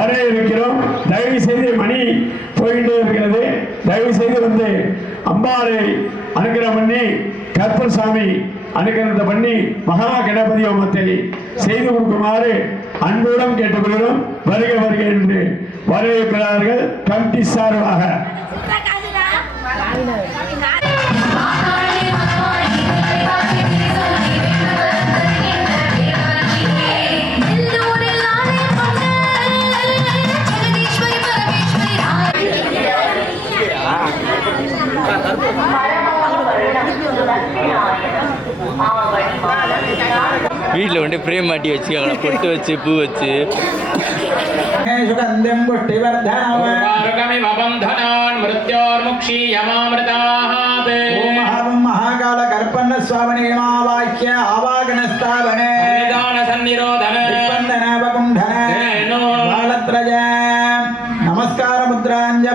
வர இருக்கிறோம். தயவு செய்து மணி போயிட்டே இருக்கிறது. தயவு செய்து வந்து அம்பாளை அனுகிரகம் பண்ணி கற்பசாமி அனுகிரகத்தை பண்ணி மகா கணபதி ஹோமத்தை செய்து கொடுக்குமாறு அன்புடன் கேட்டுக்கொள்கிறோம். வருக வருக என்று வரவேற்கிறார்கள் கமிட்டி சார்பாக. வீட்டில் வந்து பிரேம் மாட்டி வச்சுக்காங்க, பொட்டு வச்சு பூ வச்சு. சுகந்தம் புஷ்டிவர்தனம் மகாகால கற்பன்ன சுவாமி வாக்கிய ஆவாகனஸ்தாவனே நமஸ்கார முத்ராஞ்ச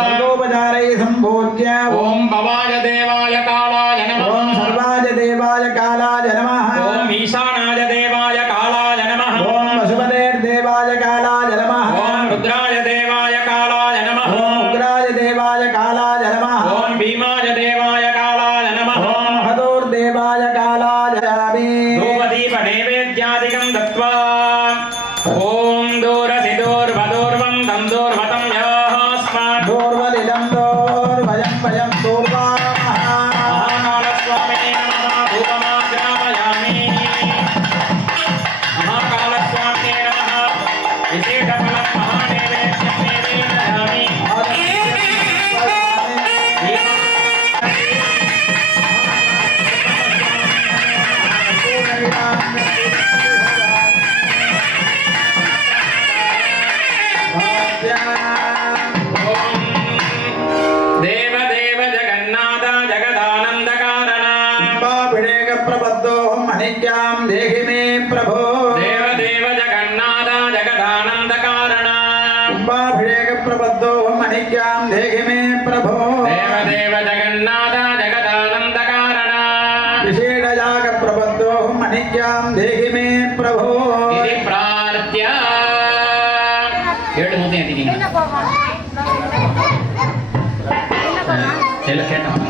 பிரதர்ஷோபச்சாரை சம்போத்ய ஓம் பவாய தேவாய காலாய நமः ஓம் சர்வாய தேவாய காலாய நமः ஓம் ஈசானாய தேவாய காலாய நமः ஓம் வசுபதேர் தேவாய காலாய நமः ஓம் ருத்ராய தேவாய காலாய நமः ஓம் உக்ராய தேவாய காலாய நமः ஓம் பீமாய தேவாய காலாய நமः ஓம் மகதோர் தேவாய காலாய நமः தூபதீப நைவேத்யாதிகம் தத்வா ஓம் தூரசிதோர்வதோர்வம் தந்தோர்வதம் யாஸ்மாத் தோர்வலிலம் தோர்வயம் வயம் தோர்வாமஹ மகாகாலஸ்வாமினே நமः தூபமாக்ராமயாமி மகாகாலஸ்வாமினே நமः விசேஷபலம் மகாநைவேத்யம் நிவேதயாமி தேவ தேவ ஜகநாத ஜகதானந்த காரணா பிரபத்தோஹம் மணிக்யாம் தேஹி மே பிரபோ தேவ தேவ ஜகநாத ஜகதானந்த காரணா கும்பாபிஷேக பிரபத்தோஹம் மணிக்யாம் தேஹி மே பிரபோ தேவ தேவ ஜகநாத ஜகதானந்த காரணா விசேஷயாக பிரபத்தோஹம் மணிக்யாம் தேஹி மே பிரபோ இது பிரார்த்திய ஏழு மூத்தையும் ஏத்திக்கிங்க எல்லாம் கேட்டோம்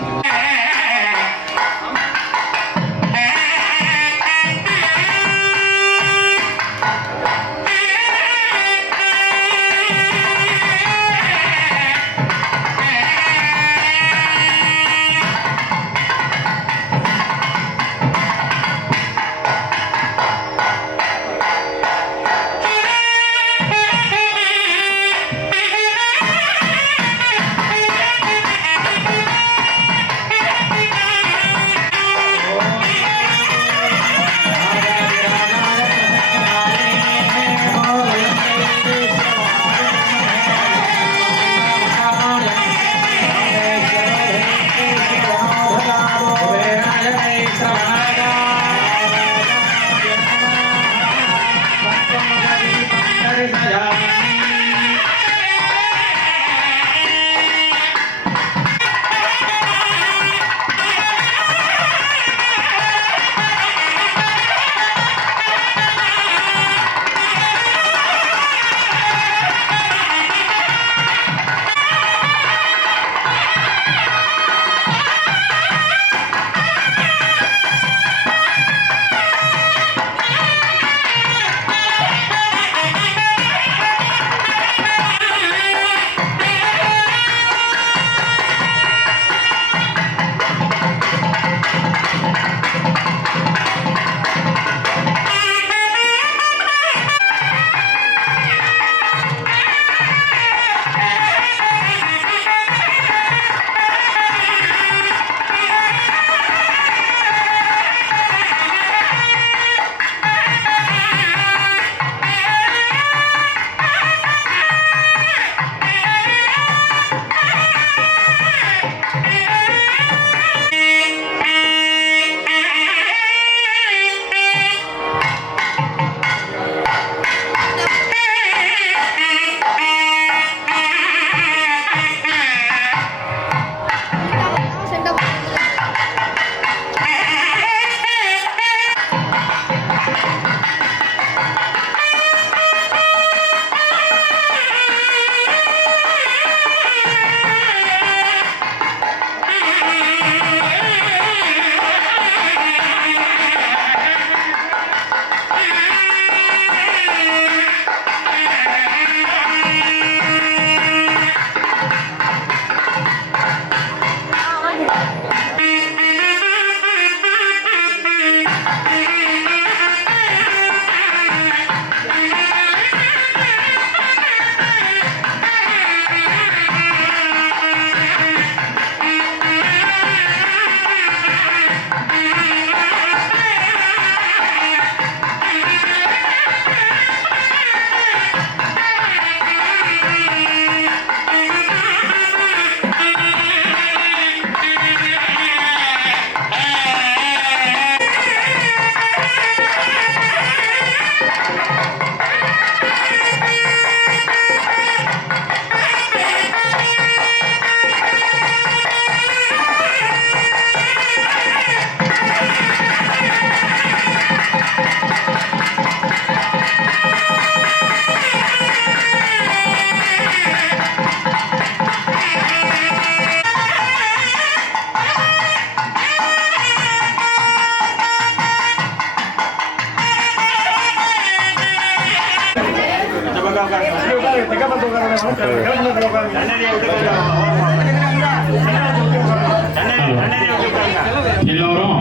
எல்லோரும்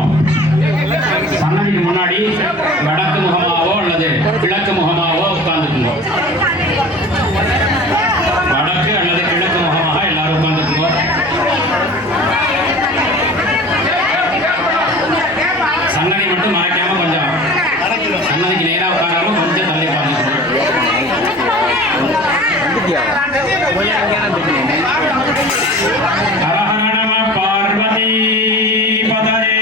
சன்னதிக்கு முன்னாடி வடக்கு முகமாவோ அல்லது கிழக்கு முகமாவோ உட்கார்ந்துக்குங்க. வடக்கு அல்லது கிழக்கு முகமாக எல்லாரும் உட்கார்ந்துக்குங்க. சன்னதி மட்டும் மறைக்காம கொஞ்சம் சன்னதிக்கு நேராக உட்காராம கொஞ்சம் தள்ளி உட்கார்ந்துக்கணும். ஹர ஹர நம பார்வதி பதயே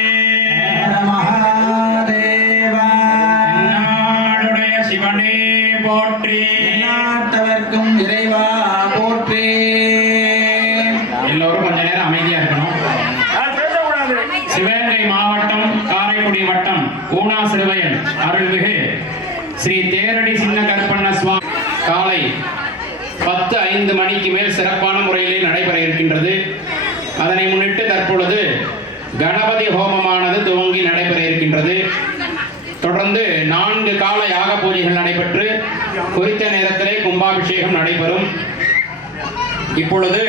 மகாதேவா நாடுடைய சிவனே போற்றி. நாட்டவர்க்கும் இறைவா போற்றி. எல்லோரும் கொஞ்ச நேரம் அமைதியா இருக்கணும். சிவகங்கை மாவட்டம் காரைக்குடி வட்டம் ஊனா சிறுவயல் அருள்மிகு ஸ்ரீ தேரடி சின்ன கற்பண்ண சுவாமி காலை 10:05 மணிக்கு மேல் சிறப்பான முறையிலே நடைபெற இருக்கின்றது. அதனை முன்னிட்டு தற்பொழுது கணபதி ஹோமமானது துவங்கி நடைபெற இருக்கின்றது. தொடர்ந்து 4 கால யாக பூஜைகள் நடைபெற்று குறித்த நேரத்திலே கும்பாபிஷேகம் நடைபெறும். இப்பொழுது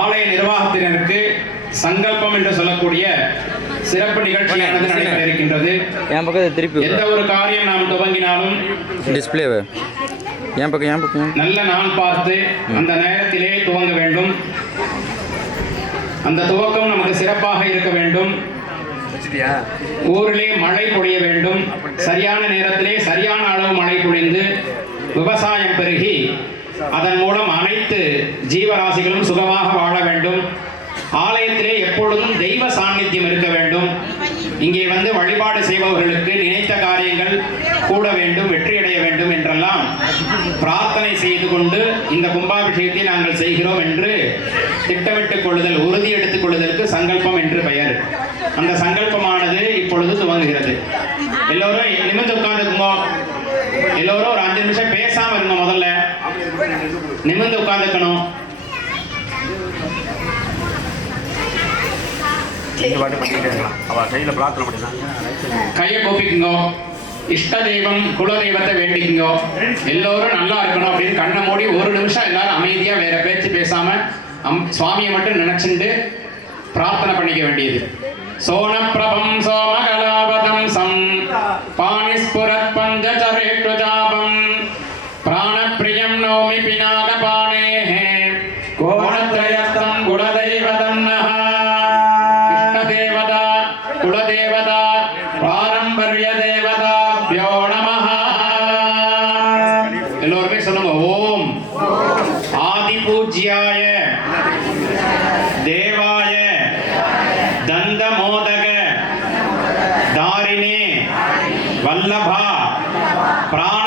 ஆலய நிர்வாகத்தினருக்கு சங்கல்பம் என்று சொல்லக்கூடிய சிறப்பு நிகழ்ச்சியானது நடைபெற இருக்கின்றது. என் பக்கத்தை திருப்பி எந்த ஒரு காரியம் நாம் துவங்கினாலும் டிஸ்பிளேவை என் பக்கம் நல்ல நாள் பார்த்து அந்த நேரத்திலே துவங்க வேண்டும். அந்த துவக்கம் நமக்கு சிறப்பாக இருக்க வேண்டும். ஊரிலே மழை பொழிய வேண்டும். சரியான நேரத்திலே சரியான அளவு மழை பொழிந்து விவசாயம் பெருகி அதன் மூலம் அனைத்து ஜீவராசிகளும் சுகமாக வாழ வேண்டும். ஆலயத்திலே எப்பொழுதும் தெய்வ சாநித்தியம் இருக்க வேண்டும். இங்கே வந்து வழிபாடு செய்பவர்களுக்கு நினைத்த காரியங்கள் கூட வேண்டும், வெற்றியடைய வேண்டும் என்றெல்லாம் பிரார்த்தனை செய்து கொண்டு இந்த கும்பாபிஷேகத்தை நாங்கள் செய்கிறோம் என்று திட்டமிட்டுக் கொள்ளுதல், உறுதி எடுத்துக் கொள்ளுதலுக்கு சங்கல்பம் என்று பெயர். அந்த சங்கல்பமானது இப்பொழுது துவங்குகிறது. எல்லோரும் நிமிர்ந்து உட்கார்ந்துக்குங்க. எல்லோரும் ஒரு 5 நிமிஷம் பேசாம இருங்க. முதல்ல நிமிர்ந்து உட்கார்ந்துக்கணும். கையை கோப்பிக்குங்க. இஷ்ட தெய்வம் குல தெய்வத்தை வேண்டிக்குங்க. எல்லோரும் நல்லா இருக்கணும் அப்படின்னு கண்ணை மூடி 1 நிமிஷம் எல்லாரும் அமைதியா வேற பேச்சு பேசாம சுவாமியை மட்டும் நினைச்சுட்டு பிரார்த்தனை பண்ணிக்க வேண்டியது. சோனப்பிரபம் சோமகலாபதம் சம் பாணிஸ்புரத் பஞ்சசரேட்டு ஜாபம் பிராணப்பிரியம் நௌமி பினாகபாணேஹே கோணத்ரயஸ்தம் குலதெய்வதம் நஹ இஷ்டதேவதா குலதேவதா பாரம்பரிய தேவதாப்யோ நமஹ. எல்லோருமே சொல்லுங்க. ஓம் ஆதிபூஜ்யாய தேவாய தந்தமோதக தாரிணே வல்லபா பிராண